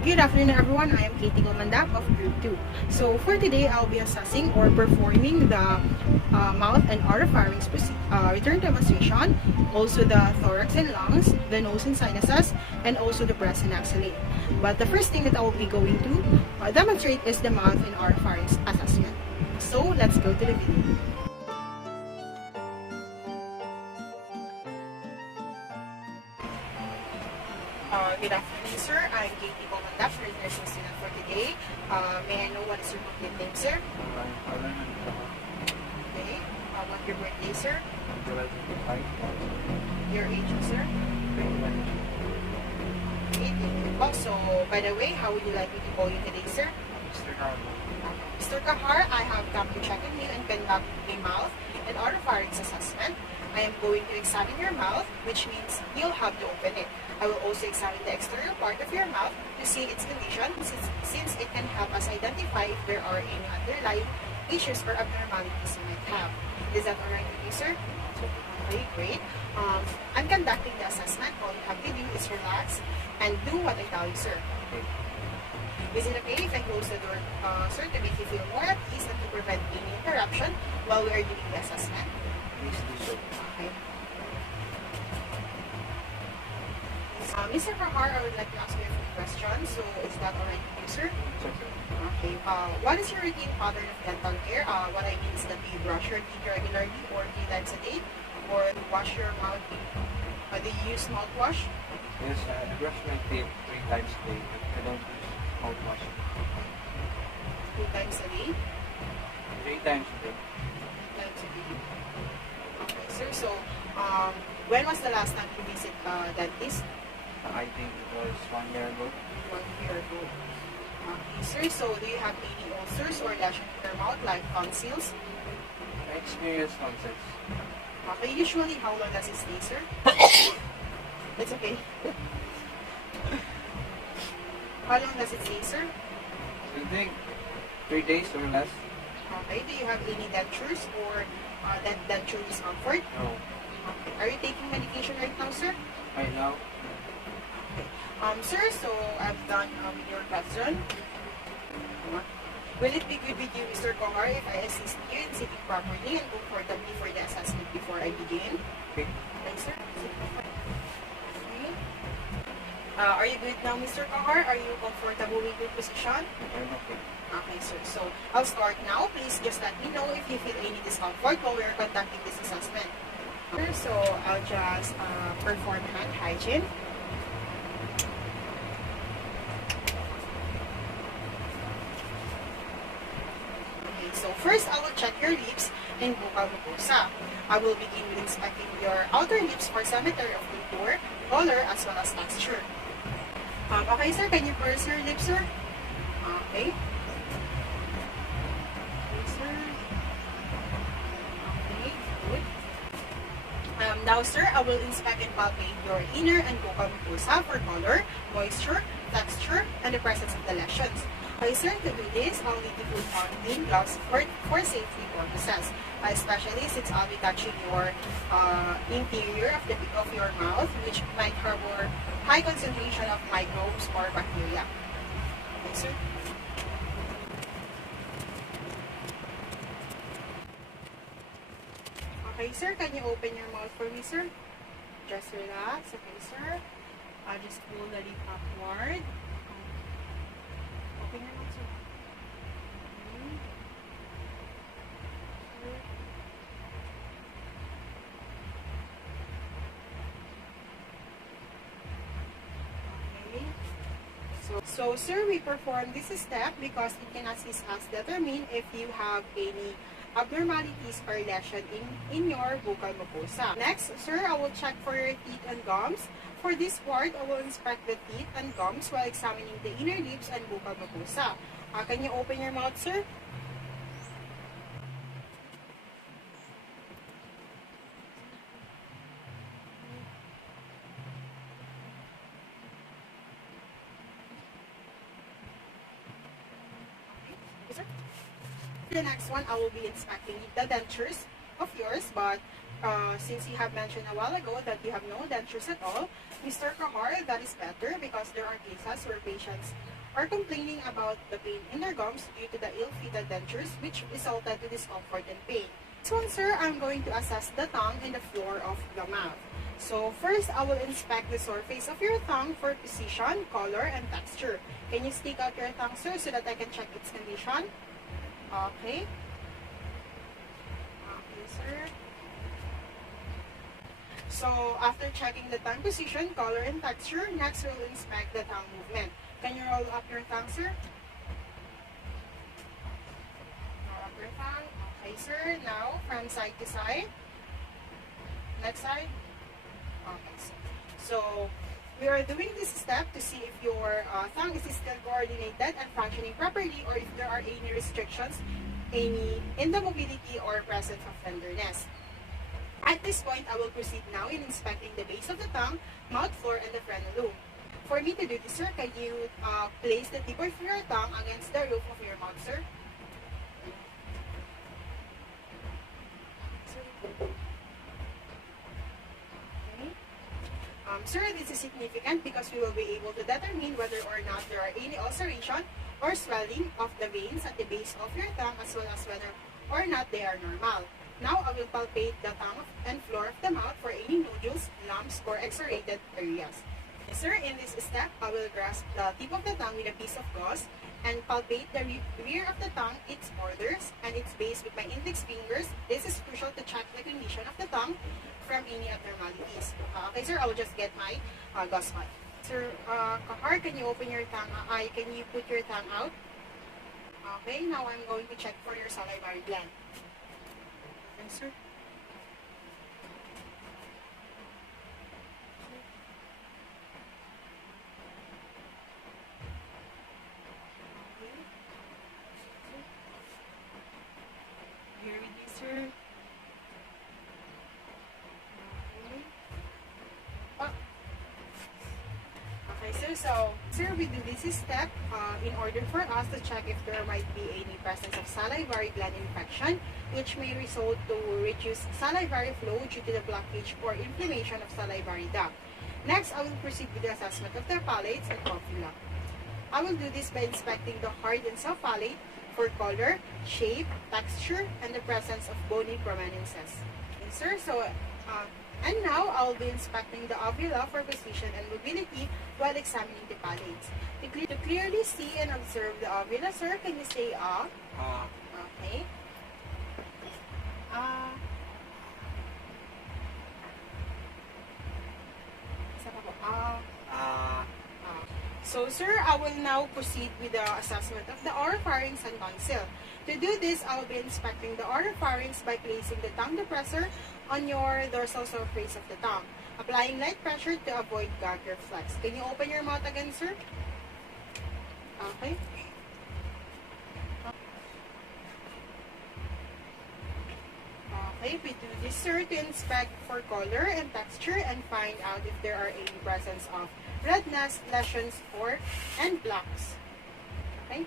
Good afternoon everyone, I am Katie Gomanda of Group 2. So for today, I'll be assessing or performing the mouth and oropharynx return demonstration, also the thorax and lungs, the nose and sinuses, and also the breath and exhalate. But the first thing that I will be going to demonstrate is the mouth and oropharynx assessment. So let's go to the video. Good afternoon, sir. I'm Katie Gomanda, for nursing student for today. May I know what is your complete name, sir? Okay. What's your birthday, sir? Your age, sir? Okay, thank you po. So, by the way, how would you like me to call you today, sir? Mr. Kahar, I have come to check on you and conduct a mouth and oropharynx assessment. I am going to examine your mouth, which means you'll have to open it. I will also examine the exterior part of your mouth to see its condition, since it can help us identify if there are any underlying issues or abnormalities you might have. Is that alright with you, sir? Okay, great. I'm conducting the assessment. All you have to do is relax and do what I tell you, sir. Is it okay if I close the door, sir, to make you feel more at ease and to prevent any interruption while we are doing the assessment? Please do so. Okay. Mr. Kahar, I would like to ask you a few questions. So, is that alright with you, sir? Okay. What is your routine pattern of dental care? What I mean is that you brush your teeth regularly or 3 times a day? Or wash your mouth? Do you use mouthwash? Yes, I brush my teeth 3 times a day, but I don't use mouthwash. 2 times a day? 3 times a day. 3 times a day. Okay, sir. So, when was the last time you visit dentist? I think it was 1 year ago. 1 year ago. Okay, sir. So, do you have any ulcers or lesions in your mouth, like tonsils? I experienced tonsils. Okay, usually how long does it stay, sir? It's okay. How long does it stay, sir? I think 3 days or less. Okay, do you have any dentures or denture discomfort? No. Okay. Are you taking medication right now, sir? Right now, Sir, so I've done with your question. Will it be good with you, Mr. Kohar, if I assist you in sitting properly and comfortably for the assessment before I begin? okay. Okay, sir. Sit okay. Are you good now, Mr. Kohar? Are you comfortable with your position? I'm okay. Okay, sir. So, I'll start now. Please just let me know if you feel any discomfort while we're conducting this assessment. So, I'll just perform hand hygiene. Okay, so first I will check your lips and buccal mucosa. I will begin with inspecting your outer lips for symmetry of contour, color, as well as texture. Okay, sir, can you purse your lips, sir? Okay. Now, sir, I will inspect and palpate your inner and buccal mucosa for color, moisture, texture, and the presence of the lesions. Okay, sir, to do this, I'll need to put on clean gloves for safety purposes, especially since I'll be touching your interior of your mouth, which might harbor high concentration of microbes or bacteria. Okay, sir? Okay, sir, can you open your mouth for me, sir? Just relax. Okay, sir. I'll just pull the lid upward. Open your mouth, sir. Okay. So, sir, we perform this step because it can assist us determine if you have any abnormalities or lesion in your buccal mucosa. Next, sir, I will check for your teeth and gums. For this part, I will inspect the teeth and gums while examining the inner lips and buccal mucosa. Can you open your mouth, sir? Okay, sir. The next one, I will be inspecting the dentures of yours, but since you have mentioned a while ago that you have no dentures at all, Mr. Kahar, that is better because there are cases where patients or complaining about the pain in their gums due to the ill-fitted dentures which resulted to discomfort and pain. Next one, sir, I'm going to assess the tongue and the floor of the mouth. So first, I will inspect the surface of your tongue for position, color, and texture. Can you stick out your tongue, sir, so that I can check its condition? Okay. Okay, sir. So, after checking the tongue position, color, and texture, next we'll inspect the tongue movement. Can you roll up your tongue, sir? Roll up your tongue. Okay, sir. Now, from side to side. Next side. Okay, sir. So, we are doing this step to see if your tongue is still coordinated and functioning properly, or if there are any restrictions, any in the mobility or presence of tenderness. At this point, I will proceed now in inspecting the base of the tongue, mouth floor, and the frenulum. For me to do this, sir, can you place the tip of your tongue against the roof of your mouth, sir? Okay. Sir, this is significant because we will be able to determine whether or not there are any ulceration or swelling of the veins at the base of your tongue, as well as whether or not they are normal. Now, I will palpate the tongue and floor of the mouth for any nodules, lumps, or excoriated areas. Sir, in this step, I will grasp the tip of the tongue with a piece of gauze and palpate the rear of the tongue, its borders, and its base with my index fingers. This is crucial to check the condition of the tongue from any abnormalities. Okay, sir, I will just get my gauze cut. Sir, Kahar, can you open your tongue? Can you put your tongue out? Okay, now I'm going to check for your salivary gland. Okay, sir. Here with you, sir. Okay, sir. So, sir, we do this step in order for us to check if there might be any presence of salivary gland infection, which may result to reduced salivary flow due to the blockage or inflammation of salivary duct. Next, I will proceed with the assessment of the palates and copula. I will do this by inspecting the hard and soft palate for color, shape, texture, and the presence of bony prominences. Okay, sir. So, and now I'll be inspecting the uvula for position and mobility while examining the palates. To clearly see and observe the uvula, sir, can you say Okay. Isa pa po. So, sir, I will now proceed with the assessment of the oropharynx and tonsil. To do this, I'll be inspecting the oropharynx by placing the tongue depressor on your dorsal surface of the tongue, applying light pressure to avoid gag reflex. Can you open your mouth again, sir? Okay. Okay, we do this, sir, to inspect for color and texture and find out if there are any presence of redness, lesions, and plaques. Okay.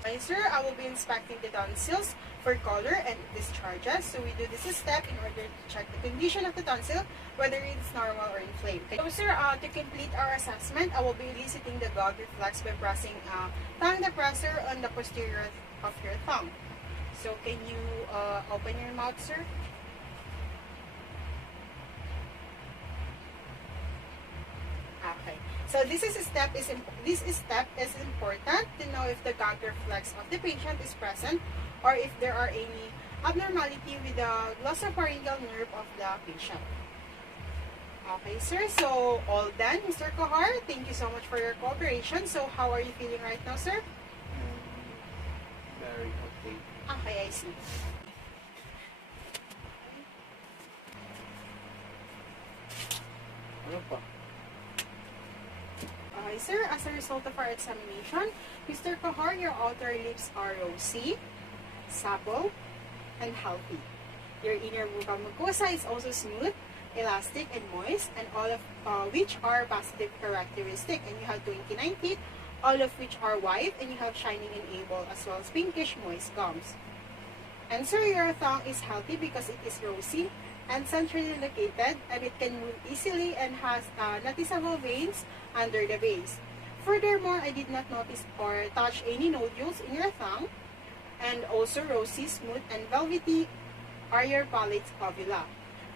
Okay, sir, I will be inspecting the tonsils for color and discharges. So we do this step in order to check the condition of the tonsil, whether it's normal or inflamed. Okay. So, sir, to complete our assessment, I will be eliciting the gag reflex by pressing tongue depressor on the posterior of your tongue. So, can you open your mouth, sir? Okay. So this step is important to know if the gag reflex of the patient is present or if there are any abnormality with the glossopharyngeal nerve of the patient. Okay, sir. So all done, Mr. Kahar. Thank you so much for your cooperation. So how are you feeling right now, sir? Very okay. Okay, I see. Ano pa? Okay, sir, as a result of our examination, Mr. Kahar, your outer lips are rosy, supple, and healthy. Your inner buccal mucosa is also smooth, elastic, and moist, and all of which are positive characteristic. And you have 29 teeth, all of which are white, and you have shining and able as well as pinkish moist gums. And sir, your tongue is healthy because it is rosy and centrally located, and it can move easily and has noticeable veins under the base. Furthermore, I did not notice or touch any nodules in your tongue, and also rosy, smooth, and velvety are your palate's ovula.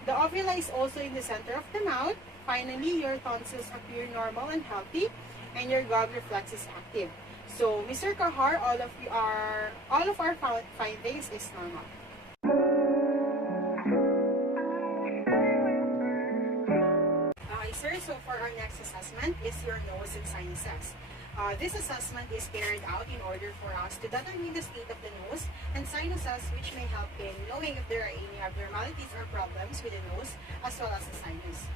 The ovula is also in the center of the mouth. Finally, your tonsils appear normal and healthy, and your gag reflex is active. So, Mr. Kahar, all of our findings is normal. Okay, sir. So, for our next assessment is your nose and sinuses. This assessment is carried out in order for us to determine the state of the nose and sinuses, which may help in knowing if there are any abnormalities or problems with the nose as well as the sinus.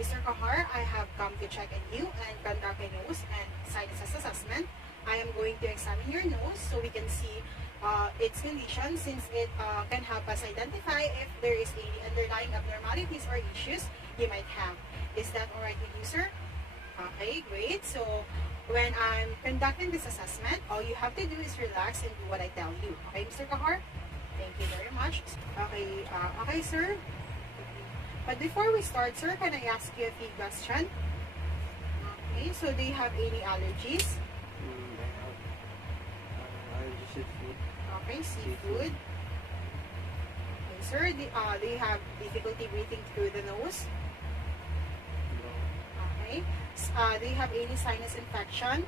Mr. Kahar, I have come to check on you and conduct a nose and sinuses assessment. I am going to examine your nose so we can see its condition, since it can help us identify if there is any underlying abnormalities or issues you might have. Is that alright with you, sir? Okay, great. So, when I'm conducting this assessment, all you have to do is relax and do what I tell you. Okay, Mr. Kahar? Thank you very much. Okay, okay, sir. But before we start, sir, can I ask you a few questions? Okay, so do you have any allergies? I have allergies to food. Okay, seafood. Okay, sir, do you have difficulty breathing through the nose? No. Okay. Do you have any sinus infection?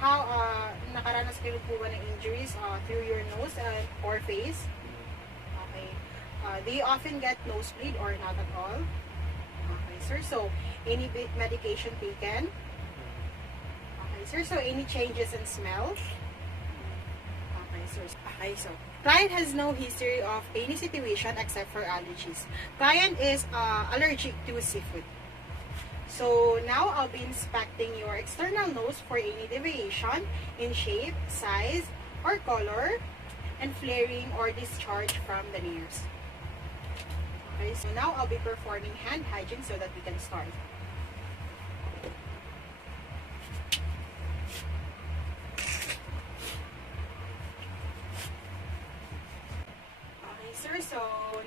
How, nakaranas kayo po ba ng injuries through your nose or face? Okay. Do you often get nosebleed or not at all? Okay, sir. So, any medication taken? Okay, sir. So, any changes in smell? Okay, sir. Okay, so, client has no history of any situation except for allergies. Client is allergic to seafood. So, now I'll be inspecting your external nose for any deviation in shape, size, or color, and flaring or discharge from the nares. Okay, so now I'll be performing hand hygiene so that we can start. Okay, sir, so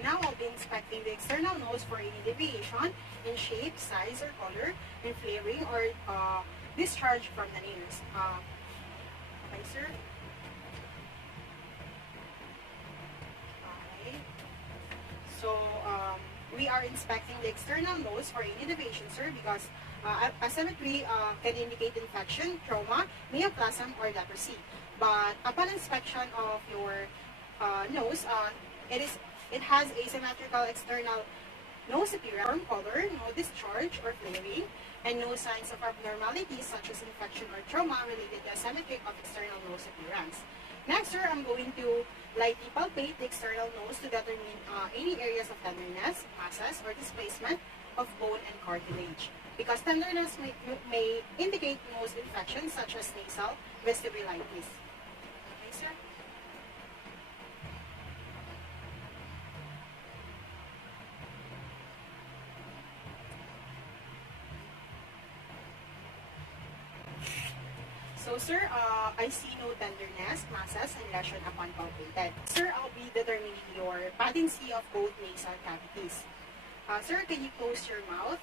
now I'll be inspecting the external nose for any deviation in shape, size, or color, and flaring or discharge from the nares. Okay, sir. Okay. So, we are inspecting the external nose for any deviation, sir, because asymmetry can indicate infection, trauma, neoplasm, or leprosy. But upon inspection of your nose, it has asymmetrical external nose appearance, color, no discharge or flaring, and no signs of abnormalities such as infection or trauma related to asymmetry of external nose appearance. Next, sir, I'm going to lightly palpate the external nose to determine any areas of tenderness, masses, or displacement of bone and cartilage. Because tenderness may indicate nose infections such as nasal vestibulitis. Okay, sir? So, sir, I see no tenderness, masses, and lesion upon palpated. Sir, I'll be determining your patency of both nasal cavities. Sir, can you close your mouth?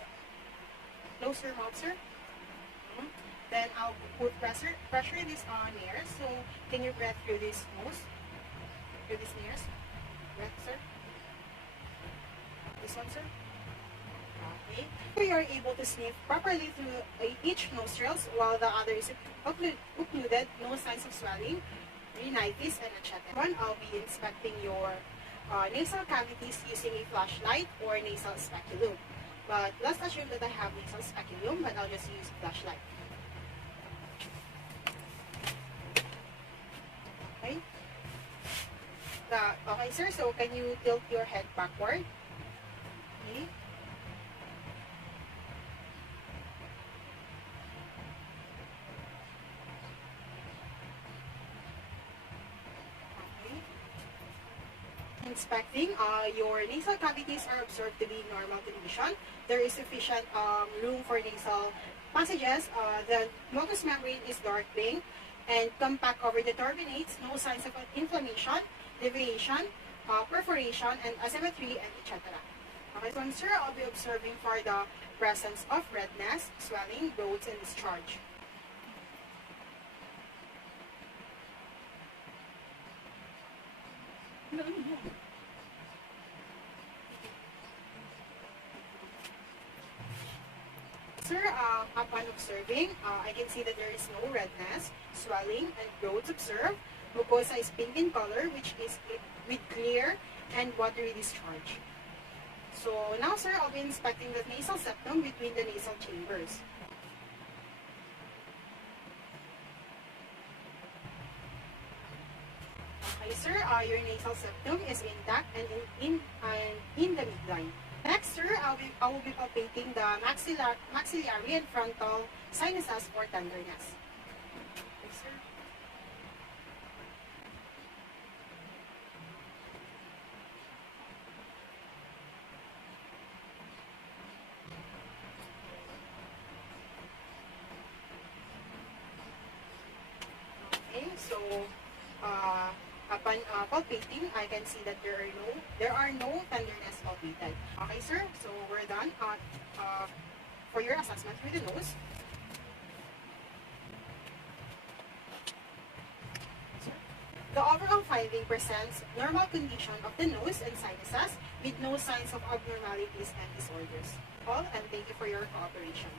Close your mouth, sir. Then I'll put pressure this on nares. So, can you breathe through this nose? Through this nares? Breath, sir. This one, sir. Okay. We are able to sniff properly through each nostrils while the other is occluded, no signs of swelling, rhinitis, and etc. I'll be inspecting your nasal cavities using a flashlight or nasal speculum. But let's assume that I have nasal speculum, but I'll just use flashlight. Okay. Okay, sir. So can you tilt your head backward? Okay. Inspecting, your nasal cavities are observed to be in normal condition. There is sufficient room for nasal passages. The mucous membrane is dark pink and compact over the turbinates. No signs of inflammation, deviation, perforation, and asymmetry, and etc. Okay, so sir, I'll be observing for the presence of redness, swelling, growths, and discharge. Sir, upon observing, I can see that there is no redness, swelling, and growths observed. Mucosa is pink in color, which is with clear and watery discharge. So now, sir, I'll be inspecting the nasal septum between the nasal chambers. Okay, sir, your nasal septum is intact and in the midline. Next, sir, I will be palpating the maxillary and frontal sinuses for tenderness. Okay, sir. Okay, so upon palpating, I can see that there are no tenderness palpated. Okay, sir. So we're done for your assessment through the nose. The overall finding presents normal condition of the nose and sinuses with no signs of abnormalities and disorders. All, and thank you for your cooperation.